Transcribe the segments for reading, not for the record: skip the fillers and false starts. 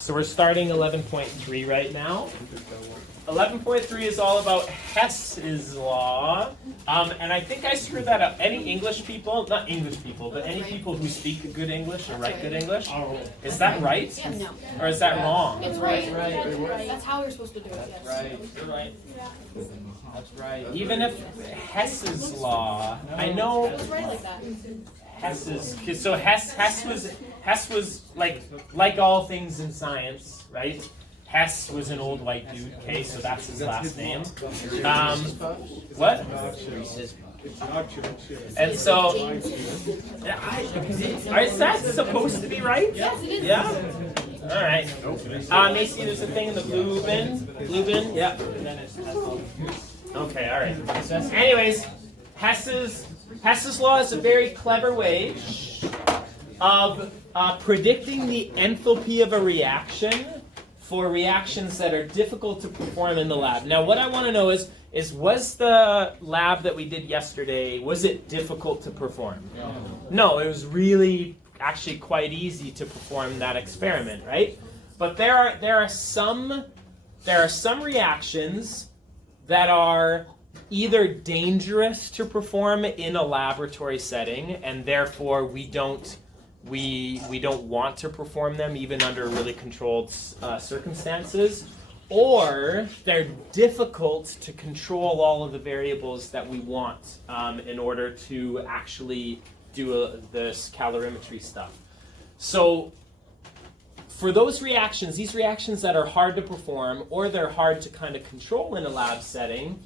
So we're starting 11.3 right now. 11.3 is all about Hess's Law. And I think I screwed that up. Any English people, not English people, but any people who speak good English or write good English, is that right? No. Or is that wrong? It's right. Right. That's how we're supposed to do it. That's right. You're right. That's right. Even if Hess's Law, I know It was right like that. Hess's, so Hess was like all things in science, right? Hess was an old white dude, okay, so that's his last name. What? And so, is that supposed to be right? Yes, it is. Yeah? Alright. Macy, there's a thing in the blue bin. Blue bin? Yeah. Okay, alright. Anyways, Hess's Law is a very clever way of predicting the enthalpy of a reaction for reactions that are difficult to perform in the lab. Now, what I want to know is was the lab that we did yesterday, was it difficult to perform? No, it was really actually quite easy to perform that experiment, right? But there are some reactions that are either dangerous to perform in a laboratory setting, and therefore we don't want to perform them even under really controlled circumstances, or they're difficult to control all of the variables that we want in order to actually do this calorimetry stuff. So for those reactions, these reactions that are hard to perform or they're hard to kind of control in a lab setting,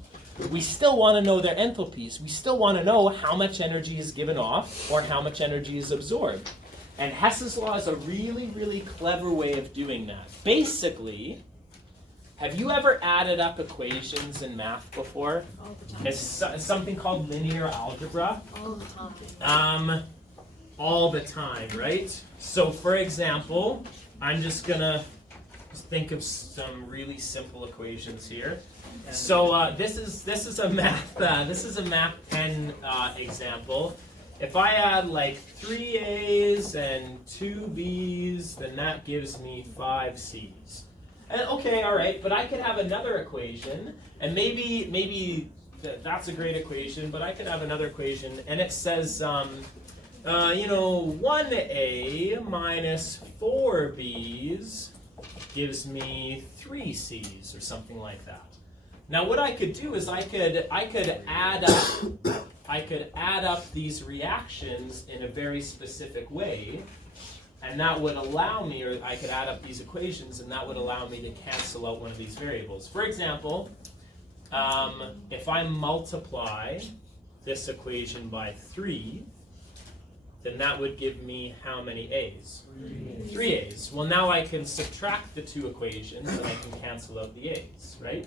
we still want to know their enthalpies. We still want to know how much energy is given off or how much energy is absorbed. And Hess's Law is a really, really clever way of doing that. Basically, have you ever added up equations in math before? All the time. It's something called linear algebra. All the time. All the time, right? So for example, I'm just gonna think of some really simple equations here. So this is a math 10 example. If I add like 3 A's and 2 B's, then that gives me 5 C's. And okay, all right, but I could have another equation, and maybe that's a great equation, but I could have another equation, and it says, 1A minus 4 B's gives me 3 C's, or something like that. Now, what I could do is I could add up these reactions in a very specific way, and that would allow me, or I could add up these equations, and that would allow me to cancel out one of these variables. For example, if I multiply this equation by 3, then that would give me how many A's? 3 A's. Well, now I can subtract the 2 equations, and I can cancel out the A's, right?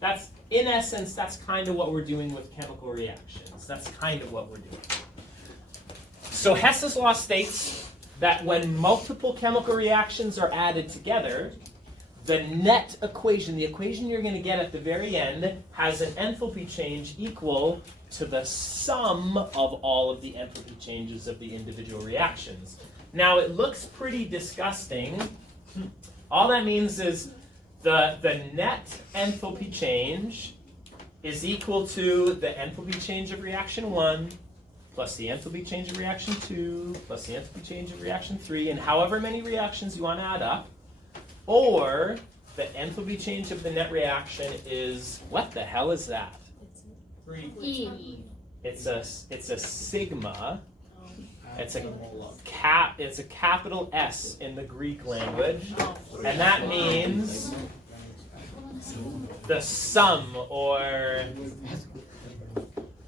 That's, in essence, that's kind of what we're doing with chemical reactions. That's kind of what we're doing. So Hess's Law states that when multiple chemical reactions are added together, the net equation, the equation you're going to get at the very end, has an enthalpy change equal to the sum of all of the enthalpy changes of the individual reactions. Now, it looks pretty disgusting. All that means is the net enthalpy change is equal to the enthalpy change of reaction 1 plus the enthalpy change of reaction 2 plus the enthalpy change of reaction 3, and however many reactions you want to add up, or the enthalpy change of the net reaction is, what the hell is that? E. It's a sigma. It's a capital S in the Greek language, and that means the sum, or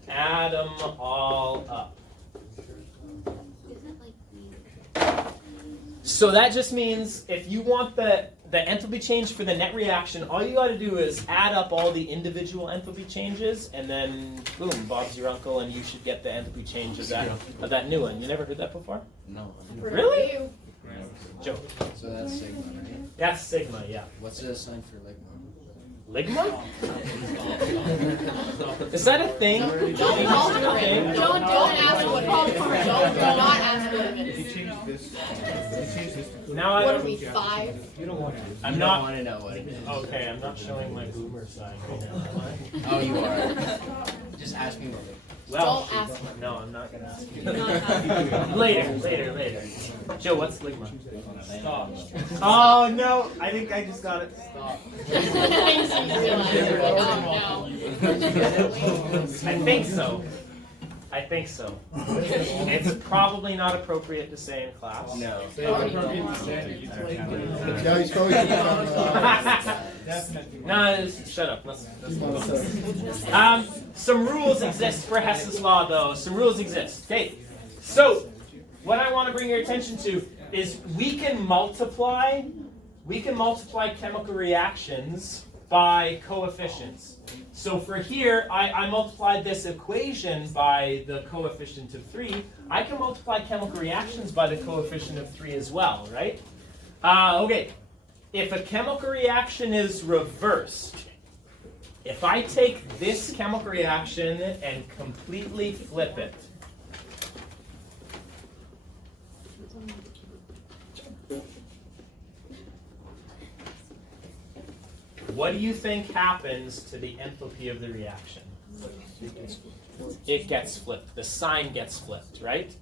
add them all up. So that just means if you want the enthalpy change for the net reaction, all you got to do is add up all the individual enthalpy changes, and then boom, Bob's your uncle, and you should get the enthalpy change of that new one. You never heard that before? No. Really? Right. Joke. So that's sigma, right? That's sigma, yeah. What's the sign for ligma? Ligma? Is that a thing? Don't call it a thing. Don't ask what it is. Do not ask what it is. Now What are we, 5? I'm not. want to know what it is. Okay, I'm not showing my boomer side right now, am I? Oh, you are. Just ask me what it is. Well, Don't ask. no, I'm not gonna ask you. Do not ask. Later. Joe, what's Ligma? Stop. Oh no, I think I just got it. Stop. I think so. It's probably not appropriate to say in class. No. Yeah, he's probably No, shut up. Let's go. Some rules exist for Hess's Law, though. Some rules exist. Okay, so what I want to bring your attention to is we can multiply chemical reactions by coefficients. So for here, I multiplied this equation by the coefficient of 3. I can multiply chemical reactions by the coefficient of 3 as well, right? Okay, if a chemical reaction is reversed, if I take this chemical reaction and completely flip it, what do you think happens to the enthalpy of the reaction? It gets flipped. The sign gets flipped, right?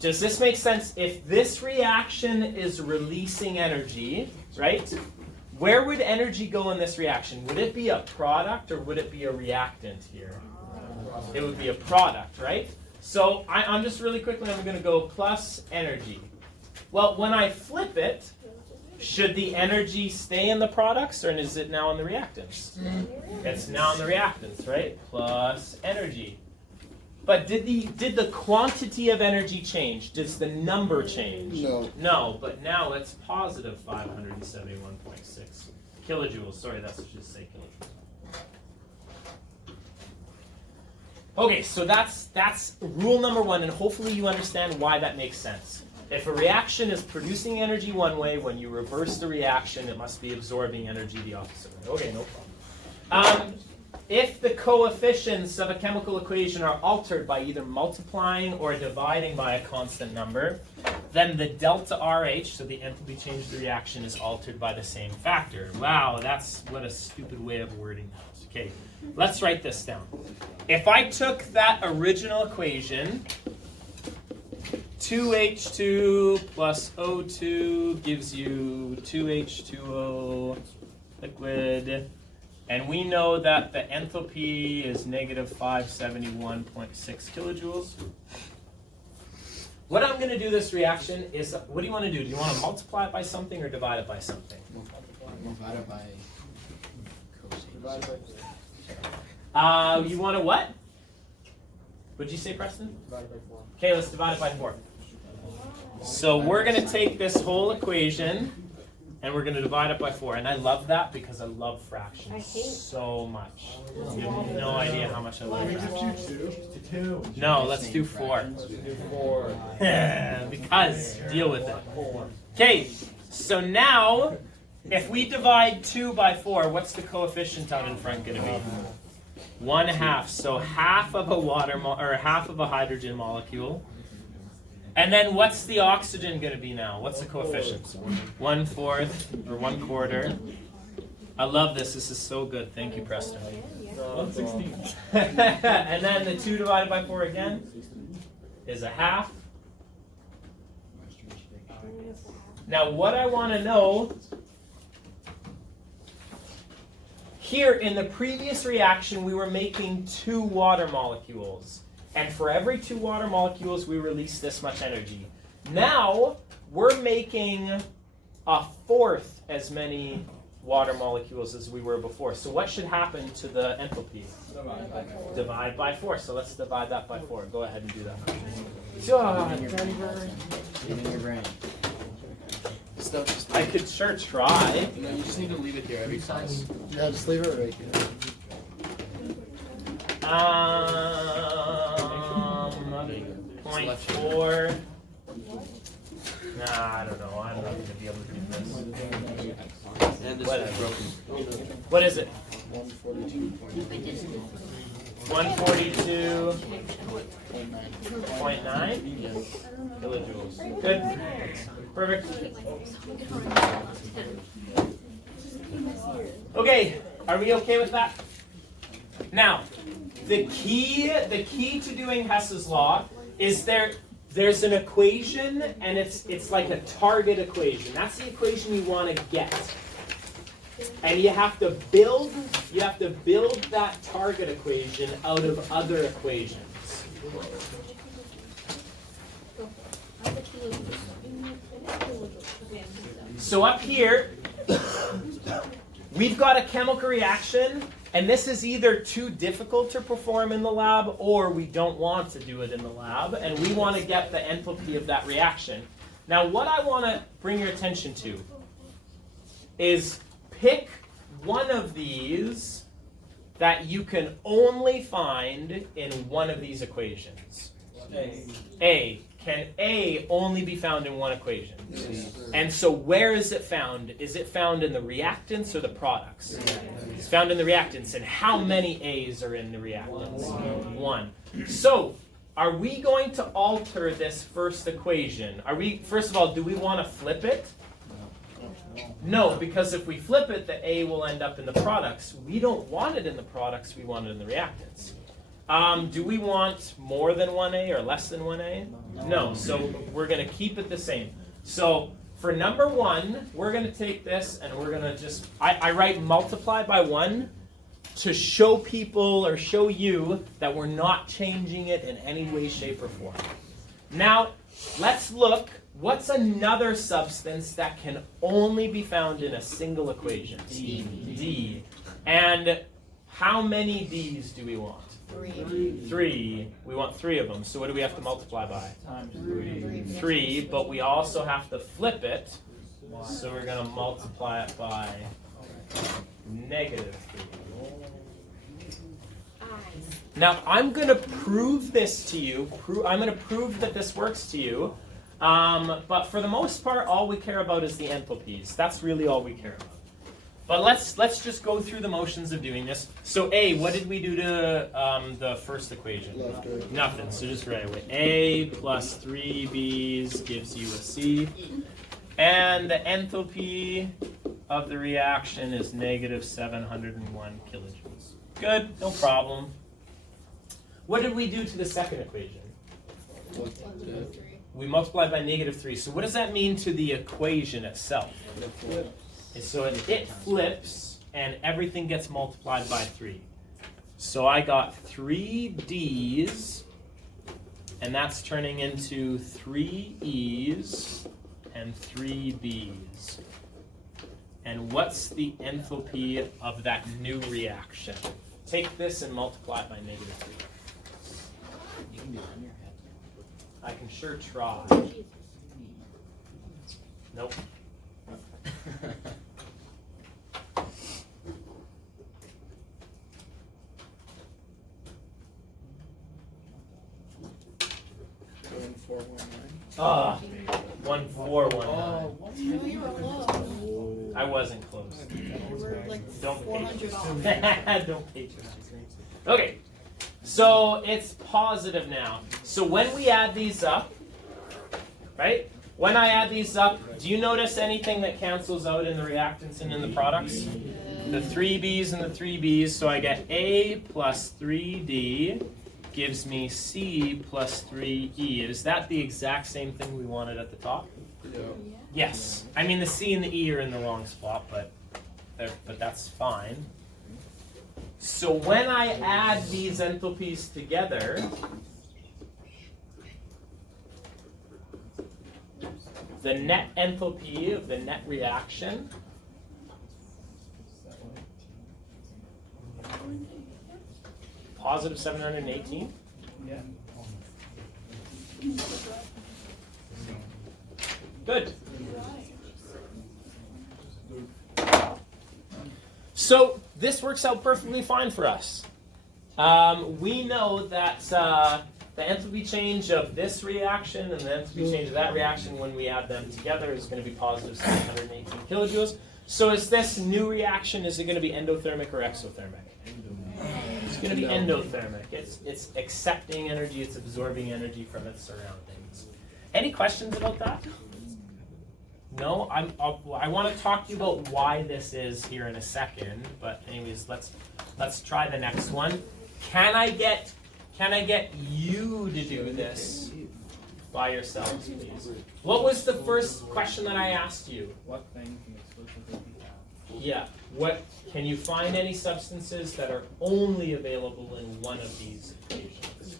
Does this make sense? If this reaction is releasing energy, right? Where would energy go in this reaction? Would it be a product or would it be a reactant here? It would be a product, right? So I'm just really quickly, I'm going to go plus energy. Well, when I flip it, should the energy stay in the products or is it now in the reactants? It's now in the reactants, right? Plus energy. But did the quantity of energy change? Does the number change? No. No, but now it's positive 571.6 kilojoules. Sorry, that should say kilojoules. Okay, so that's rule number 1, and hopefully you understand why that makes sense. If a reaction is producing energy one way, when you reverse the reaction, it must be absorbing energy the opposite way. Okay, no problem. If the coefficients of a chemical equation are altered by either multiplying or dividing by a constant number, then the delta RH, so the enthalpy change of the reaction, is altered by the same factor. Wow, that's what a stupid way of wording that. Okay, let's write this down. If I took that original equation, 2H2 plus O2 gives you 2H2O liquid. And we know that the enthalpy is negative 571.6 kilojoules. What I'm going to do this reaction is, what do you want to do? Do you want to multiply it by something or divide it by something? Divide it by cosine. You want to what? What'd you say, Preston? Divided by 4. Okay, let's divide it by 4. So we're going to take this whole equation and we're going to divide it by 4. And I love that because I love fractions so much. You have no idea how much I love fractions. No, let's do 4. Because, deal with it. Okay, so now, if we divide 2 by 4, what's the coefficient out in front going to be? 1/2. So half of a half of a hydrogen molecule. And then what's the oxygen going to be now? What's the coefficient? 1/4 or 1/4. I love this. This is so good. Thank you, Preston. 1/16. And then the 2 divided by 4 again is 1/2. Now what I want to know, here in the previous reaction we were making 2 water molecules. And for every 2 water molecules, we release this much energy. Now, we're making 1/4 as many water molecules as we were before. So what should happen to the enthalpy? Divide by 4. So let's divide that by 4. Go ahead and do that. In your brain. Still just I could sure try. no, you just need to leave it here every class. Yeah, just leave it right here. 0.4. Nah, I don't know. I'm not going to be able to do this. And this What? is broken. What is it? 142.9. 142.9 kilojoules. Good. Perfect. Okay, are we okay with that? Now, the key to doing Hess's law is there's an equation, and it's like a target equation. That's the equation you want to get. And you have to build that target equation out of other equations. So up here, we've got a chemical reaction, and this is either too difficult to perform in the lab, or we don't want to do it in the lab, and we want to get the enthalpy of that reaction. Now, what I want to bring your attention to is pick one of these that you can only find in one of these equations. A. Can A only be found in one equation? Yes. And so where is it found? Is it found in the reactants or the products? It's found in the reactants. And how many A's are in the reactants? One. So are we going to alter this first equation? First of all, do we want to flip it? No, because if we flip it, the A will end up in the products. We don't want it in the products, we want it in the reactants. Do we want more than 1A or less than 1A? No, so we're going to keep it the same. So for number 1, we're going to take this and we're going to just, I write multiply by 1 to show people or show you that we're not changing it in any way, shape, or form. Now, let's look. What's another substance that can only be found in a single equation? D. And how many D's do we want? 3. We want 3 of them. So what do we have to multiply by? Times 3, but we also have to flip it. So we're going to multiply it by -3. Now, I'm going to prove this to you. I'm going to prove that this works to you. But for the most part, all we care about is the enthalpies. That's really all we care about. But let's just go through the motions of doing this. So A, what did we do to the first equation? Left, right. Nothing. So just right away. A plus 3B's gives you a C. And the enthalpy of the reaction is -701 kilojoules. Good, no problem. What did we do to the second equation? We multiplied by -3. So what does that mean to the equation itself? So it flips, and everything gets multiplied by 3. So I got 3 D's, and that's turning into 3 E's and 3 B's. And what's the enthalpy of that new reaction? Take this and multiply it by -3. You can do it on your head. I can sure try. Nope. Ah, 1419. You were close. I wasn't close. We're like Don't $400. Don't patronize me. Okay, so it's positive now. So when we add these up, right? When I add these up, do you notice anything that cancels out in the reactants and in the products? The 3B's and the 3B's, so I get A plus 3D gives me C plus 3E. Is that the exact same thing we wanted at the top? Yeah. Yes. I mean, the C and the E are in the wrong spot, but that's fine. So when I add these enthalpies together, the net enthalpy of the net reaction positive 718. Yeah. Good. So this works out perfectly fine for us. We know that the enthalpy change of this reaction and the enthalpy change of that reaction when we add them together is going to be positive 718 kilojoules. So is this new reaction, is it going to be endothermic or exothermic? It's going to be endothermic. It's accepting energy, it's absorbing energy from its surroundings. Any questions about that? No? I want to talk to you about why this is here in a second, but anyways, let's try the next one. Can I get you to do this by yourselves, please? What was the first question that I asked you? What thing can exclusively be found? Yeah. What can you find any substances that are only available in one of these equations?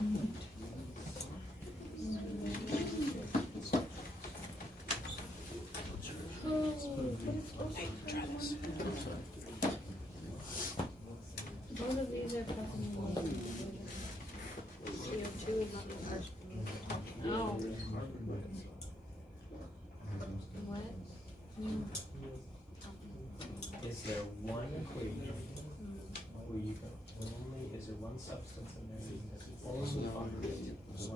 Try this. Both of these are present. CO2 is not the first. No. What? Is there one equation where you can only, is there one substance in there that you can only find one of these equations?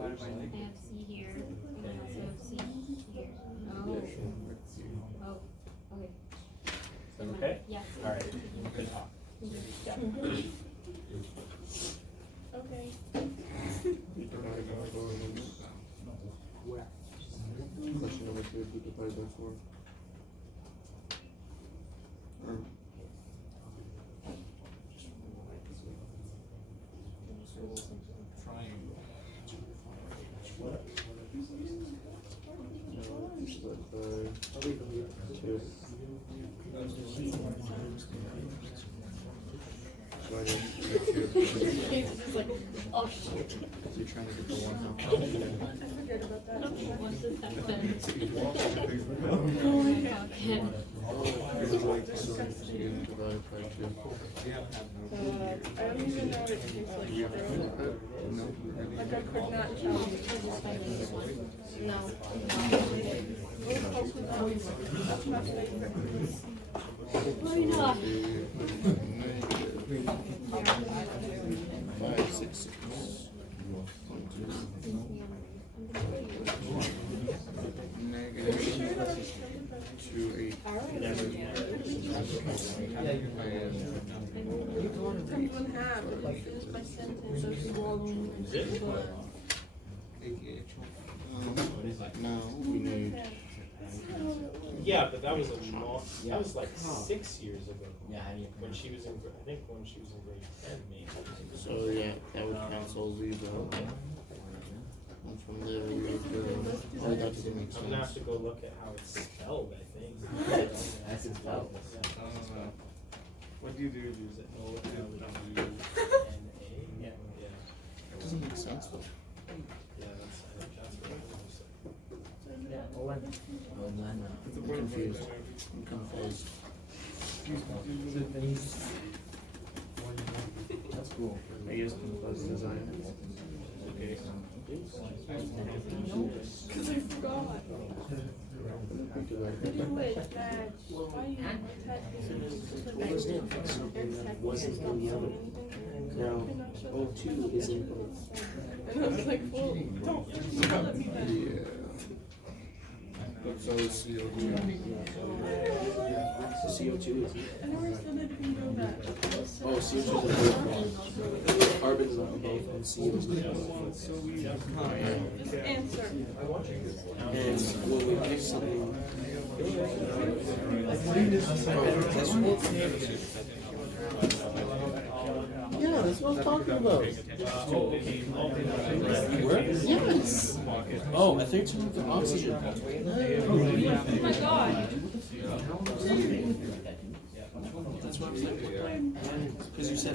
I have C here, and I also have C here. Oh. Oh, okay. Is that okay? Yes. All right. Good talk. Yeah. Okay. Question number 2, divided by 4. It's like, oh shit. You're trying to get the 1 half. I forget about that. What does that happen? Oh my god. Divided by 2. I don't even know what it tastes like. No. Like I could not tell. No. That's my favorite. Why not? 5, 6, 6. Negative 2, 8. Comes one half. It finished my sentence. I was swallowing. Now we need. Yeah, but that was that was like 6 years ago. Yeah, how do you When she was in, I think when she was in grade 10, maybe. So yeah, that would cancel these out. And from there we would go. Oh, that doesn't make I'm gonna have sense. to go look at how it's spelled, I think. That's his spell. What do you do? Use it O-L-E-N-A? Yeah. That doesn't make sense though. Yeah, I think that's what it was. I'm confused. I'm confused. That's cool. I guess composed design. Okay. Because I forgot. Which match? Why you Wasn't in the other. Now, O2 is in both. And I was like, well, don't tell me that. Yeah. So CO2. CO2 is. I never said I didn't know that. Oh, CO2 is in both. Carbon's on both, and CO is in both. Just answer. And when we pick something. Yeah, that's what I'm talking about. Yes. Oh, I think it's for oxygen. Oh my god. That's what I'm saying. Because you said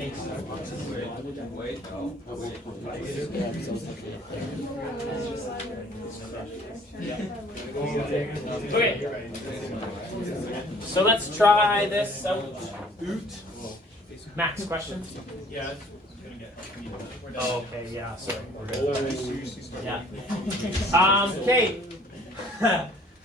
oxygen. Wait, no. Oh, wait. Yeah, because I was thinking. Okay. So let's try this out. Max, question? Yeah, it's gonna get. Oh, okay, yeah, sorry. Yeah. Okay.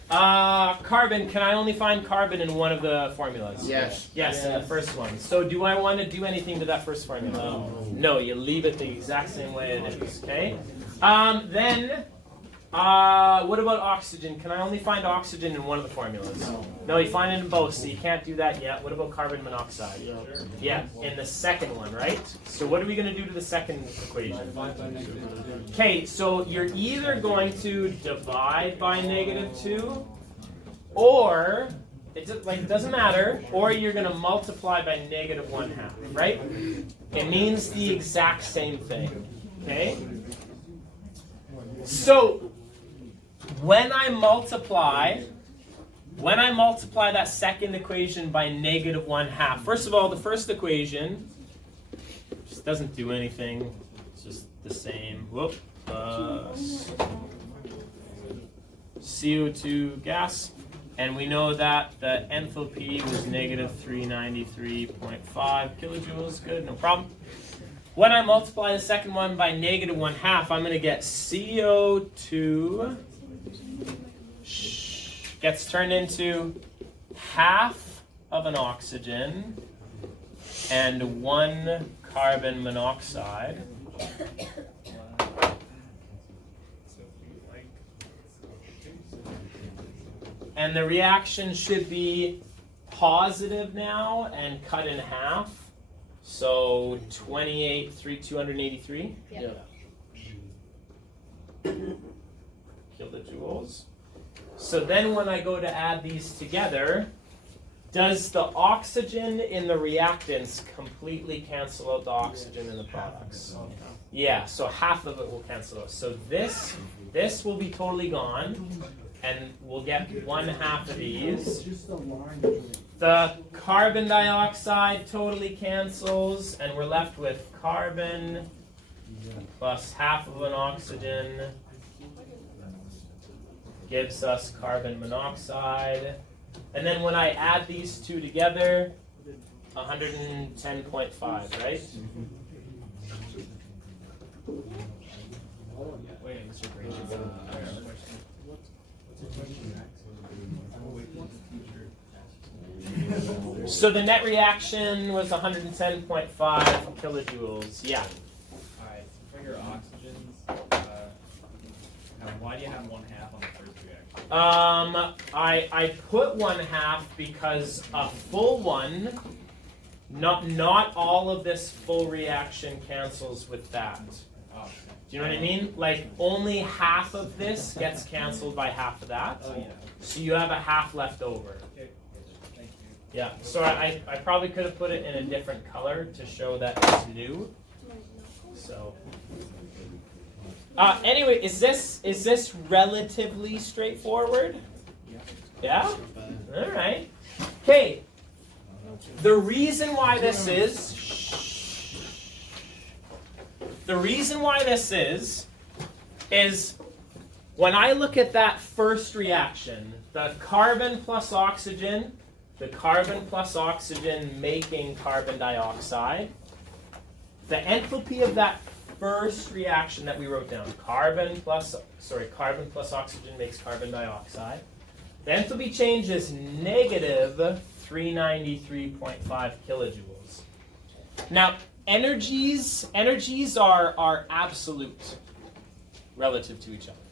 Carbon, can I only find carbon in one of the formulas? Yes. Yes, in the first one. So do I want to do anything to that first formula? No, you leave it the exact same way it is, okay? Then What about oxygen? Can I only find oxygen in one of the formulas? No, you find it in both, so you can't do that yet. What about carbon monoxide? Yeah, in the second one, right? So what are we going to do to the second equation? Okay, so you're either going to divide by -2, or it doesn't matter, or you're going to multiply by -1/2, right? It means the exact same thing. Okay? So when I multiply that second equation by -1/2, first of all, the first equation just doesn't do anything. It's just the same. Whoop. CO2 gas. And we know that the enthalpy was -393.5 kilojoules. Good, no problem. When I multiply the second one by -1/2, I'm going to get CO2 gets turned into half of an oxygen and 1 carbon monoxide. And the reaction should be positive now and cut in half. So 283. Yeah. Kilojoules. So then when I go to add these together, does the oxygen in the reactants completely cancel out the oxygen in the products? Yeah, so half of it will cancel out. So this will be totally gone, and we'll get 1/2 of these. The carbon dioxide totally cancels, and we're left with carbon plus half of an oxygen gives us carbon monoxide. And then when I add these two together, 110.5, right? Wait, Mr. Gray, I have a question. So the net reaction was 110.5 kilojoules. Yeah. Alright, so for your oxygens, why do you have 1/2 on the first reaction? I put 1/2 because a full one, not all of this full reaction cancels with that. Oh, okay. Do you know what I mean? Like only half of this gets canceled by half of that. Oh, yeah. So you have a half left over. Okay. Thank you. Yeah. So I probably could have put it in a different color to show that it's new. So. Anyway, is this relatively straightforward? Yeah? All right. Okay. The reason why this is when I look at that first reaction, the carbon plus oxygen making carbon dioxide, the enthalpy of that first reaction that we wrote down, carbon plus oxygen makes carbon dioxide. The enthalpy change is negative 393.5 kilojoules. Now, energies are absolute relative to each other.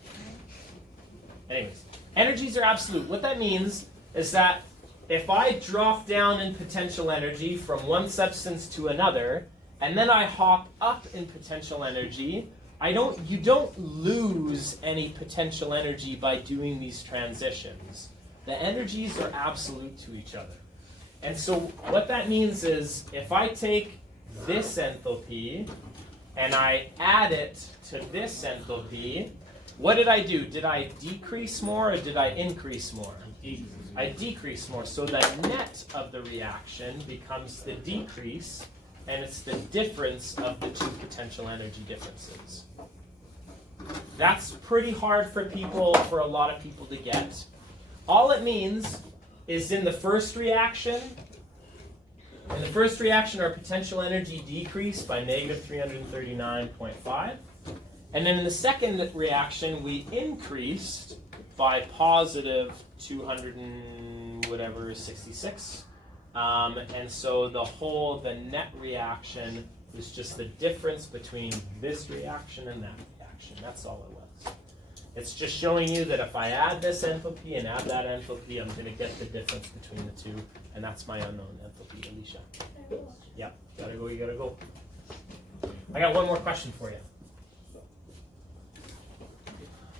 Anyways, energies are absolute. What that means is that if I drop down in potential energy from one substance to another, and then I hop up in potential energy, you don't lose any potential energy by doing these transitions. The energies are absolute to each other. And so what that means is if I take this enthalpy and I add it to this enthalpy, what did I do? Did I decrease more or did I increase more? I decrease more. So the net of the reaction becomes the decrease, and it's the difference of the two potential energy differences. That's pretty hard for a lot of people to get. All it means is in the first reaction, our potential energy decreased by negative 339.5. And then in the second reaction, we increased by positive 266. And so the net reaction was just the difference between this reaction and that reaction. That's all it was. It's just showing you that if I add this enthalpy and add that enthalpy, I'm going to get the difference between the two, and that's my unknown enthalpy, Alicia. Yeah, gotta go, you gotta go. I got one more question for you.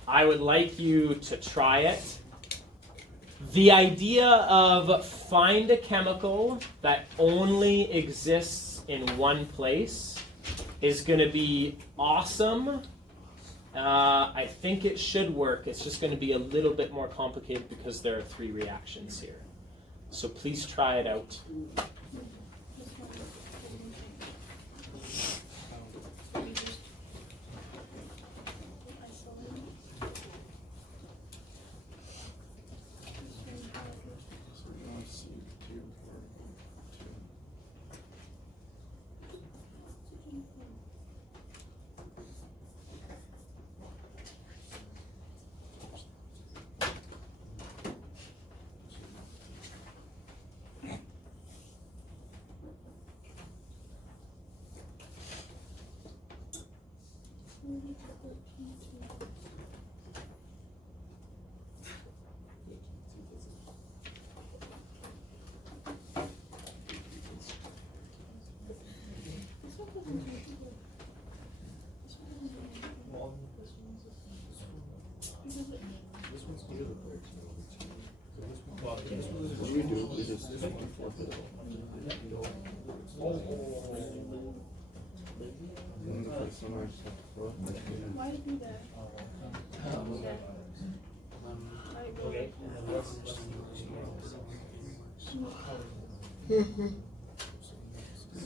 I would like you to try it. The idea of find a chemical that only exists in one place is going to be awesome. I think it should work. It's just going to be a little bit more complicated because there are 3 reactions here. So please try it out. What do we do? We just forfeit it. Why did you do that? Okay.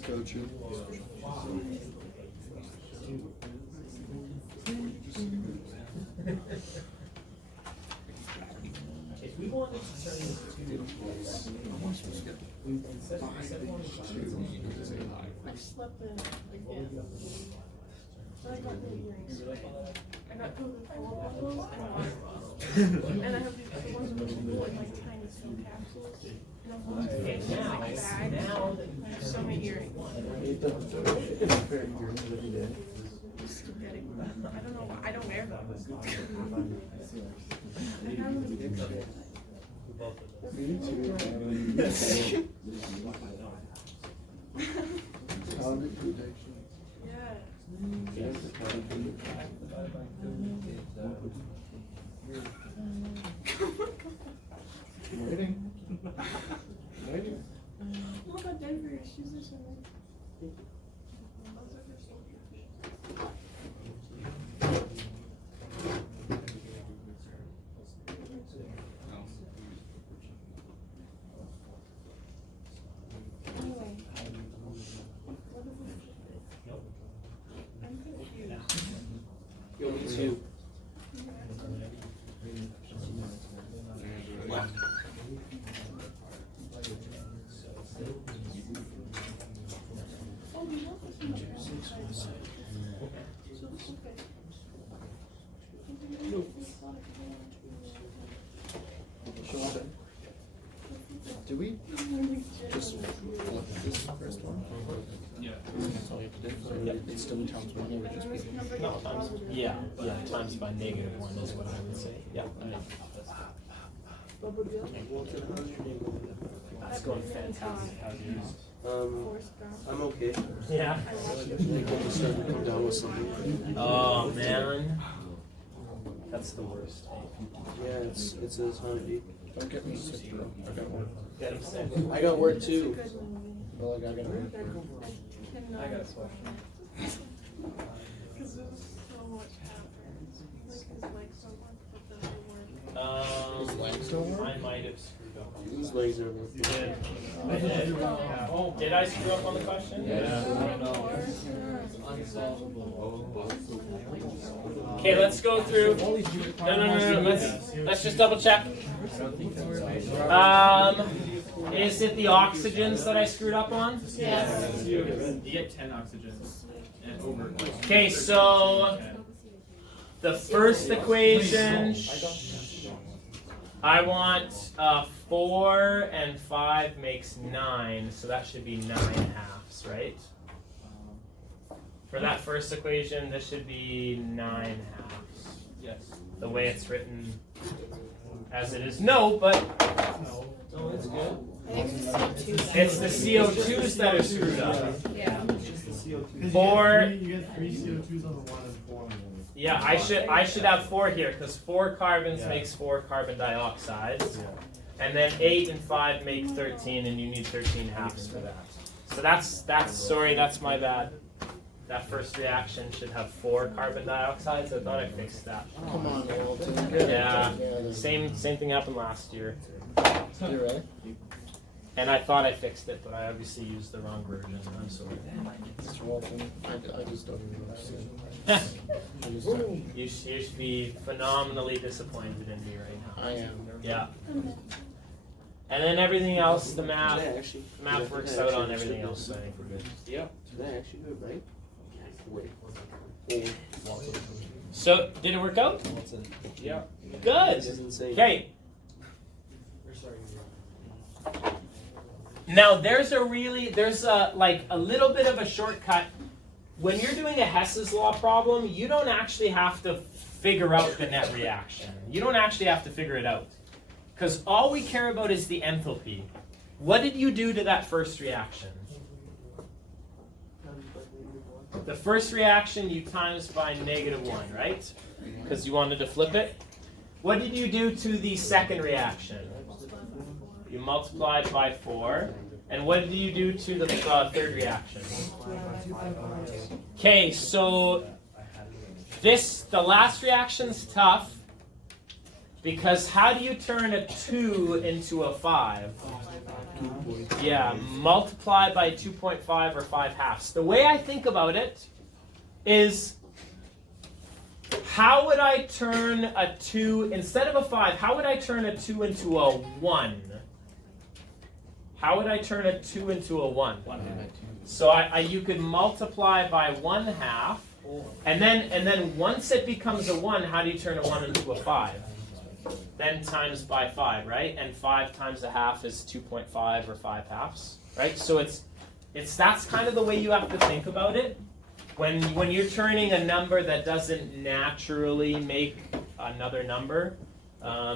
Gotcha. If we wanted to turn this I slept in again. So I got new earrings. I got COVID full of those and I have these ones that are like tiny small capsules. And I'm going to Okay, put now, like bags. I have so many earrings. Just keep getting them. I don't know why. I don't wear them. I have them. Me too. Yeah. Waiting. Waiting. What about Denver? Shoes or something? Those are her soldiers. Anyway, what is it? I'm confused. Yo, me too. Oh, we have this one. So it's okay. Do we just flip this first one? Yeah. That's all you have to do. So it still counts one, it would just be. No, times, yeah, times by -1 is what I would say. Yeah. It's going fantastic. How's yours? I'm okay. Yeah. It's starting to come down with something. Oh man, that's the worst. Yeah, it's a zombie. Don't get me sick, bro. I got work. Get him sick. I got work too. Well, I gotta work. I got a question. Because there's so much happens. Like his legs don't work, but then they work. His legs don't work? I might have screwed up. Whose legs are You did. I did. Oh, did I screw up on the question? Okay, let's go through. No. Let's just double check. Is it the oxygens that I screwed up on? Yes. You get 10 oxygens and over. Okay, so the first equation, I want 4 and 5 makes 9, so that should be 9 halves, right? For that first equation, this should be 9 halves. Yes. the way it's written as it is. No, but No, it's good. I think it's the CO2. it's the CO2s that are screwed up. Yeah. Four. You get 3 CO2s on the 1 and 4 on the 1. Yeah, I should have 4 here because 4 carbons Yeah. makes 4 carbon dioxides, and then 8 and 5 make 13, and you need 13 halves for that. So that's my bad. That first reaction should have 4 carbon dioxides. I thought I fixed that. Come on, Hamilton. Yeah, same thing happened last year, You're right. and I thought I fixed it, but I obviously used the wrong version. I'm sorry. Mr. Walton, I just don't even understand. I just don't. You should be phenomenally disappointed in me right now. I am. Yeah. And then everything else, the Did I math actually? math works out on everything else. So I think we're good. Yeah. Did I actually do it right? Wait. So did it work out? Yeah. Good. This is insane. Okay. Now there's a like a little bit of a shortcut. When you're doing a Hess's Law problem, you don't actually have to figure out the net reaction. You don't actually have to figure it out. Because all we care about is the enthalpy. What did you do to that first reaction? The first reaction you times by -1, right? Because you wanted to flip it. What did you do to the second reaction? You multiplied by 4. And what did you do to the third reaction? Okay, so the last reaction's tough because how do you turn a 2 into a 5? Yeah, multiply by 2.5 or 5 halves. The way I think about it is, how would I turn a 2, instead of a 5, how would I turn a 2 into a 1? How would I turn a 2 into a 1? So you could multiply by 1/2, and then once it becomes a 1, how do you turn a 1 into a 5? Then times by 5, right? And 5 times 1/2 is 2.5 or 5 halves, right? So that's kind of the way you have to think about it. When you're turning a number that doesn't naturally make another number,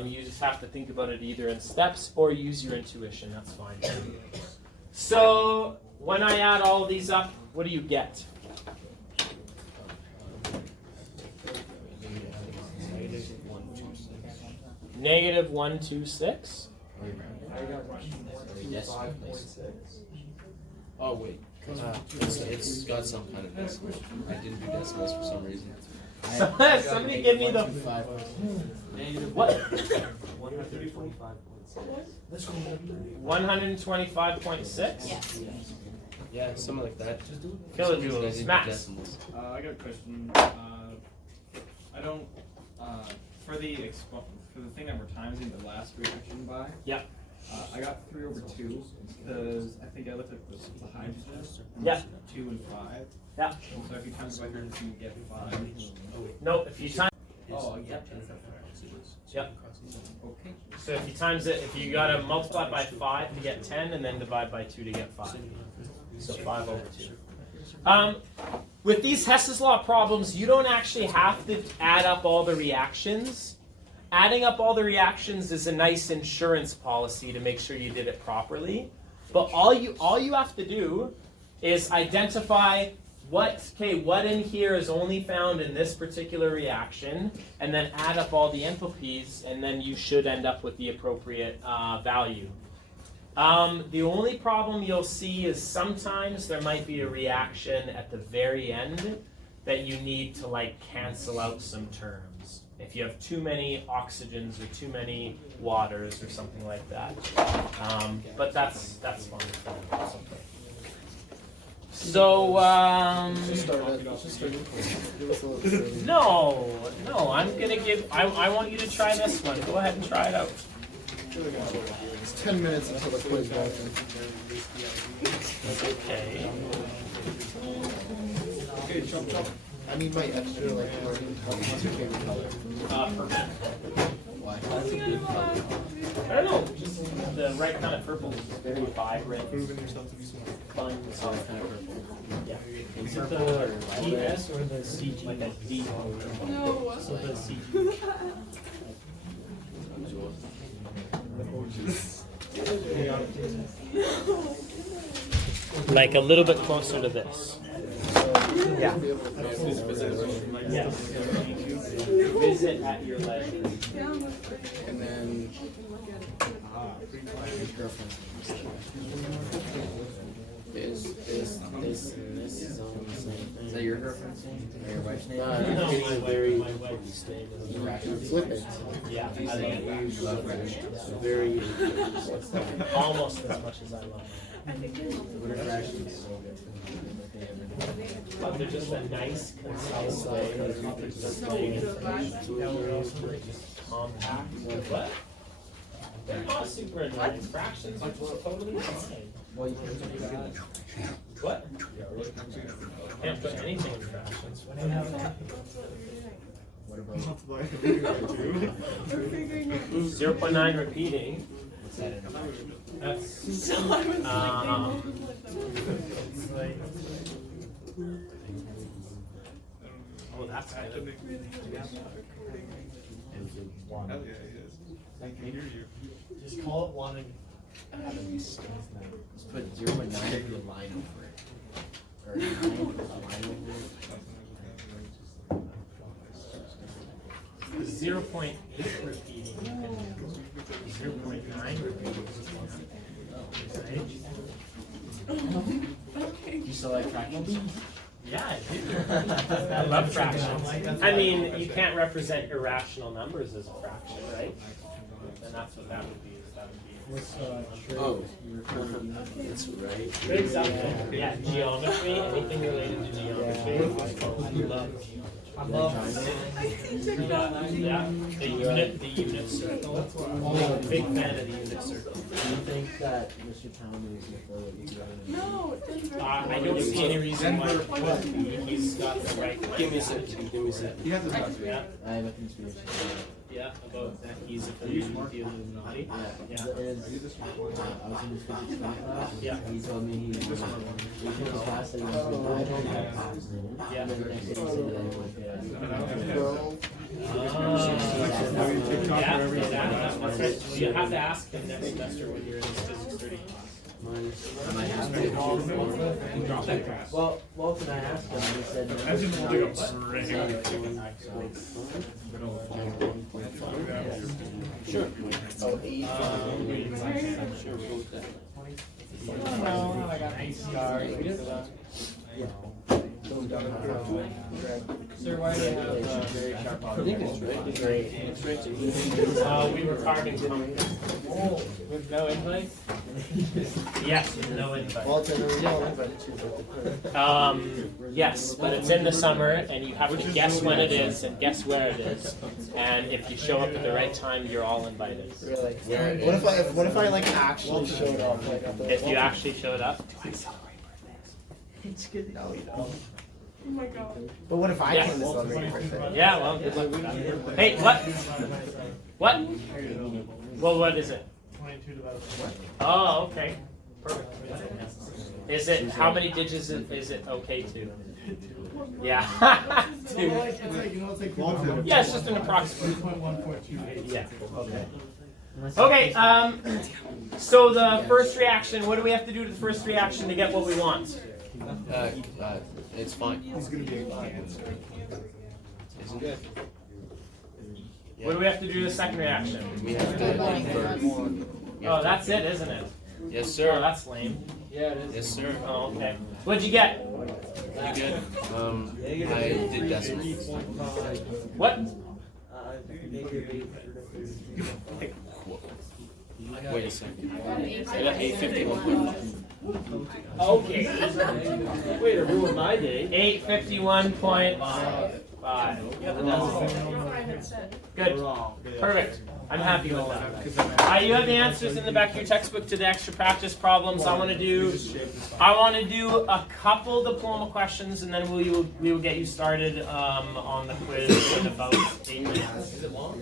you just have to think about it either in steps or use your intuition. That's fine. So when I add all of these up, what do you get? -126. Oh wait, it's got some kind of decimal. I didn't do decimals for some reason. Somebody give me the what? 125.6 Yeah, something like that. kilojoules. Max. Decimals. I got a question. I don't for the thing that we're timesing the last reaction by. Yeah. I got 3/2 because I think I looked at the hydrogen. Yeah. 2 and 5. Yeah. So if you times by 32, you get 5. No, if you time. Oh, yeah. Yep. Okay. So if you times it, if you gotta multiply by 5 to get 10, and then divide by 2 to get 5. So 5/2. With these Hess's Law problems, you don't actually have to add up all the reactions. Adding up all the reactions is a nice insurance policy to make sure you did it properly. But all you have to do is identify what in here is only found in this particular reaction, and then add up all the enthalpies, and then you should end up with the appropriate value. The only problem you'll see is sometimes there might be a reaction at the very end that you need to cancel out some terms. If you have too many oxygens or too many waters or something like that. But that's fine. So, Just start it. Just start it. Give us a little no, I'm gonna I want you to try this one. Go ahead and try it out. It's 10 minutes until the quiz, Walton. Okay. Okay, chop chop. I need my extra, learning color. What's your favorite color? Purple. Why? I don't know, just the bright kind of purple. Very vibrant. Proving yourself to be smart. Fun. Soft kind of purple. Yeah. Is it Purple the or TS or the CG? like a D. No. So the CG. Like a little bit closer to this. Yeah. Yes. Visit at your leisure. And then this, and this is all the same thing. Is that your girlfriend's name? Or your wife's name? No, it's my very wife's name is flippant. Yeah, I love it. Very Almost as much as I love What are fractions? it. But they're just a nice, concise way of explaining information. Compact. What? They're not super annoying. Fractions are totally fine. Well, you can do that. What? Can't put anything in fractions. What do you have? What about? Multiply. 0.9 repeating. What's that in? That's So I was like, it's like oh, that's good. Hell yeah, he is. I can hear you. Just call it one and have it be stuff now. Just put 0.9 and do a line over it. Or 9 and a line over it. 0.8 repeating. 0.9 repeating. Do you still like fractions? Yeah, I do. I love fractions. I mean, you can't represent irrational numbers as a fraction, right? And that's what that would be. That would be. Oh, that's right. Good example. Yeah, geometry. Anything related to geometry. I love. Yeah, the unit circle. Big fan of the unit circle. Do you think that Mr. Town is before that you no, it didn't I don't see any reason why it would be. He's got the right. Give me a second. Give me a second. He has his house. Yeah, I have a conspiracy. yeah, about that he's affiliated with the Illuminati. Yeah. I was in his physics class. Yeah. He told me he took his class that he was going to buy home taxes. Yeah. And then the next day he said that he would get Yeah, that's right. So you have to ask him next semester when you're in his physics 30. I might have to. Well, can I ask him? He said. Imagine holding a Sure. Sure. Sir, why do you have very sharp I think it's right. It's right to me. we were carving pumpkins. Oh, with no invite? Yes, with no invite. Yes, but it's in the summer, and you have to guess when it is and guess where it is. And if you show up at the right time, you're all invited. Really? What if I like actually showed up? Like, at the, If you actually showed up. it's good. No, you don't. Oh my god. But what if I Yeah. came to celebrate your birthday? Yeah, well, good luck with that. Hey, what? What? Well, what is it? 22 divided by what? Oh, okay. Perfect. Is it, how many digits is it okay to? Yeah. Two. Yeah, it's just an approximate. 3.1.28. Yeah, okay. Okay, so the first reaction, what do we have to do to the first reaction to get what we want? It's fine. He's gonna be fine. Isn't good. What do we have to do to the second reaction? We have to convert. Oh, that's it, isn't it? Yes, Oh, sir. that's lame. Yes, sir. Oh, okay. What'd you get? You good? I did decimals. What? Wait a second. I got 851. Okay. Way to ruin my day. 851.5. Good. Perfect. I'm happy with that. You have the answers in the back of your textbook to the extra practice problems. I want to do a couple diploma questions, and then we will get you started on the quiz in about 8 minutes. Is it long?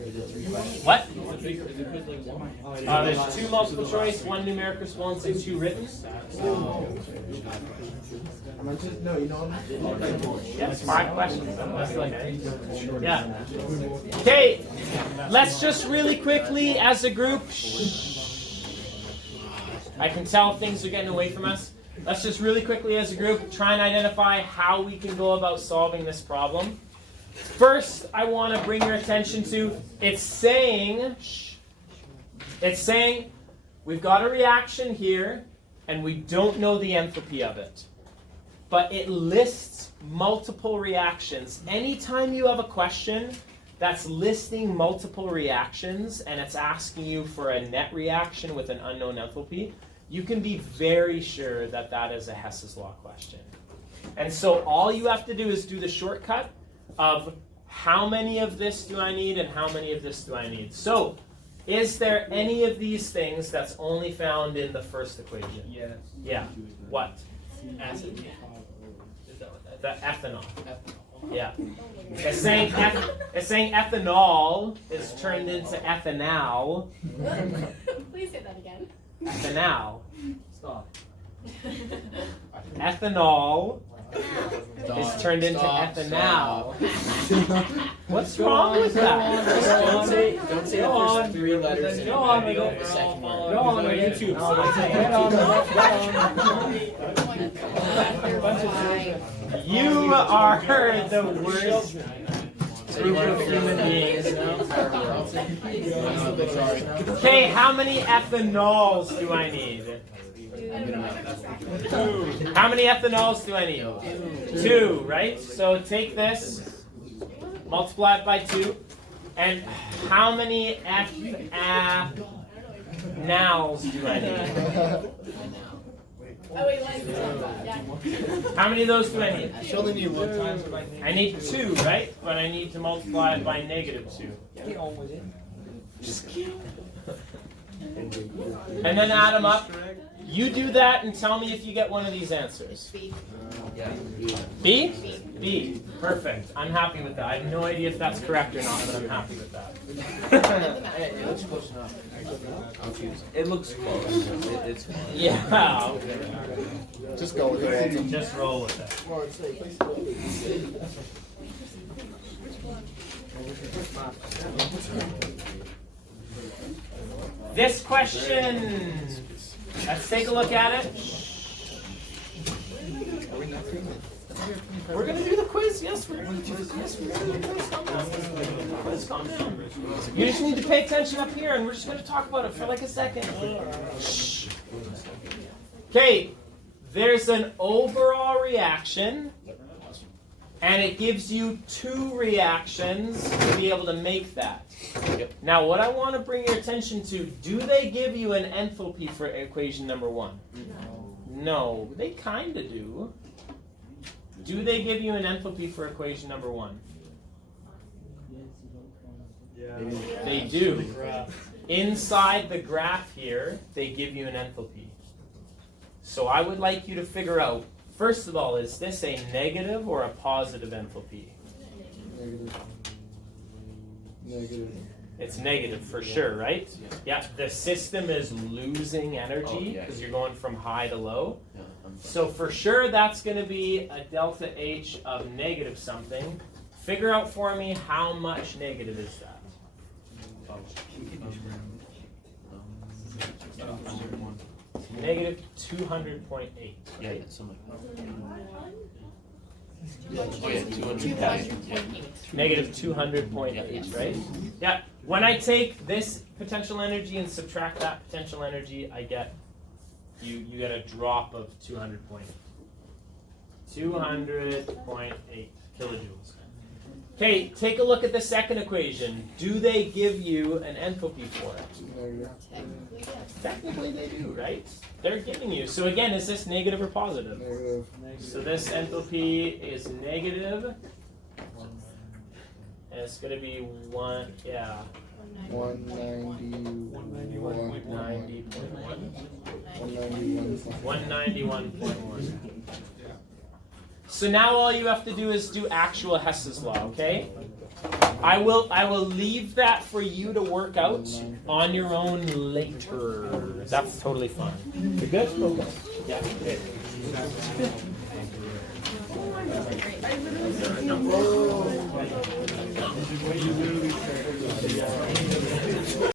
What? Is the quiz like long? There's 2 multiple choice, 1 numeric response, and 2 written. No, you know what? Yes, 5 questions. That's like, yeah. Okay, let's just really quickly as a group. I can tell things are getting away from us. Let's just really quickly as a group try and identify how we can go about solving this problem. First, I want to bring your attention to it's saying we've got a reaction here and we don't know the enthalpy of it. But it lists multiple reactions. Anytime you have a question that's listing multiple reactions and it's asking you for a net reaction with an unknown enthalpy, you can be very sure that that is a Hess's Law question. And so all you have to do is do the shortcut of how many of this do I need and how many of this do I need. So is there any of these things that's only found in the first equation? Yes. Yeah. What? Acid. The ethanol. Yeah. It's saying ethanol is turned into ethanol. Please say that again. Ethanol. Stop. Ethanol is turned into ethanol. What's wrong with that? Don't say the first 3 letters and maybe go the second one. Go on YouTube. You are the worst group of human beings. Okay, how many ethanols do I need? How many ethanols do I need? 2, right? So take this, multiply it by 2, and how many ethanals do I need? Oh, wait, yeah. How many of those do I need? She only need 1 time. I need 2, right? But I need to multiply it by -2. And then add them up. You do that and tell me if you get one of these answers. B? B. Perfect. I'm happy with that. I have no idea if that's correct or not, but I'm happy with that. It looks close enough. I'll choose. It looks close. It's fine. Yeah. Okay. Just go with it. Just roll with it. This question. Let's take a look at it. We're going to do the quiz. Yes, we're going to do the quiz. Calm down. You just need to pay attention up here, and we're just going to talk about it for like a second. Shh. Okay, there's an overall reaction, and it gives you 2 reactions to be able to make that. Now, what I want to bring your attention to, do they give you an enthalpy for equation number 1? No, they kind of do. Do they give you an enthalpy for equation number 1? They do. Inside the graph here, they give you an enthalpy. So I would like you to figure out, first of all, is this a negative or a positive enthalpy? Negative. It's negative for sure, right? Yeah, the system is losing energy because you're going from high to low. So for sure that's going to be a delta H of negative something. Figure out for me how much negative is that. Negative 200.8. Yeah, something like that. Oh yeah, 200. Negative 200.8, right? Yeah. When I take this potential energy and subtract that potential energy, I get you get a drop of 200.8. 200.8 kilojoules. Okay, take a look at the second equation. Do they give you an enthalpy for it? Technically they do, right? They're giving you. So again, is this negative or positive? Negative. So this enthalpy is negative. And it's going to be 1, yeah. 191.1. 191.1. So now all you have to do is do actual Hess's law, okay? I will leave that for you to work out on your own later. That's totally fine. You good? Yeah. Good. I literally